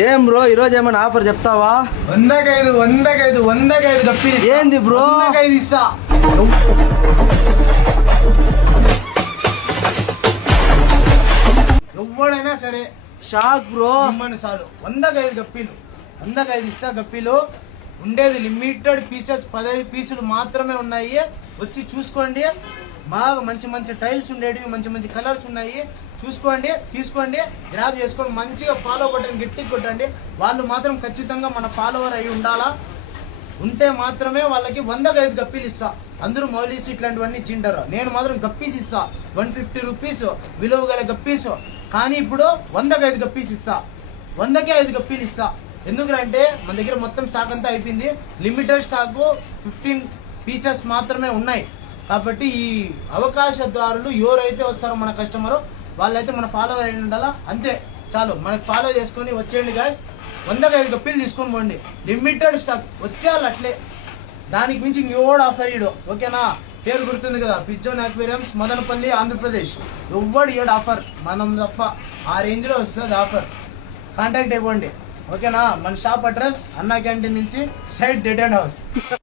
ఏం బ్రో ఈ రోజు ఏమైనా ఆఫర్ చెప్తావా? 100 గప్పి ఏంది బ్రో? 100 ఇస్తా. ఎవడైనా సరే షాక్ బ్రో. ఇమ్మను చాలు. 105 గప్పీలు, 105 ఇస్తా. గప్పీలు ఉండేది లిమిటెడ్ పీసెస్, 15 పీసులు మాత్రమే ఉన్నాయి. వచ్చి చూసుకోండి. బాగా మంచి మంచి టైల్స్ ఉండేవి, మంచి మంచి కలర్స్ ఉన్నాయి. చూసుకోండి, తీసుకోండి, గ్రాబ్ చేసుకోండి. మంచిగా ఫాలో కొట్టండి, గట్టిగా కొట్టండి. వాళ్ళు మాత్రం ఖచ్చితంగా మన ఫాలోవర్ అయి ఉండాలా. ఉంటే మాత్రమే వాళ్ళకి 105 గప్పీలు ఇస్తా. అందరూ మౌలీస్ ఇట్లాంటివన్నీ చింటారు. నేను మాత్రం గప్పీస్ ఇస్తా. 150 రూపీస్ విలువ గల గప్పీస్. కానీ ఇప్పుడు 105 గప్పీస్ ఇస్తా. 100కే 5 గప్పీలు ఇస్తా. ఎందుకంటే మన దగ్గర మొత్తం స్టాక్ అంతా అయిపోయింది. లిమిటెడ్ స్టాక్ 15 పీసెస్ మాత్రమే ఉన్నాయి. కాబట్టి ఈ అవకాశదారులు ఎవరైతే వస్తారో మన కస్టమర్ వాళ్ళైతే మన ఫాలోవర్ అయి ఉండాలా. అంతే చాలు. మనకు ఫాలో చేసుకొని వచ్చేయండి గాయస్. 105 గప్పీలు తీసుకొని పోండి. లిమిటెడ్ స్టాక్ వచ్చేయాలి అట్లే. దానికి మించి ఇంకోడు ఆఫర్ ఇడు. ఓకేనా? పేరు గుర్తుంది కదా, పిజ్జోన్ అక్వేరియంస్, మదనపల్లి, ఆంధ్రప్రదేశ్. ఎవ్వడు ఏడు ఆఫర్, మనం తప్ప. ఆ రేంజ్ లో వస్తుంది ఆఫర్. కాంటాక్ట్ అయిపోండి. ఓకేనా? మన షాప్ అడ్రస్ అన్నా క్యాంటీన్ నుంచి సైడ్ డెడ్ అండ్ హౌస్.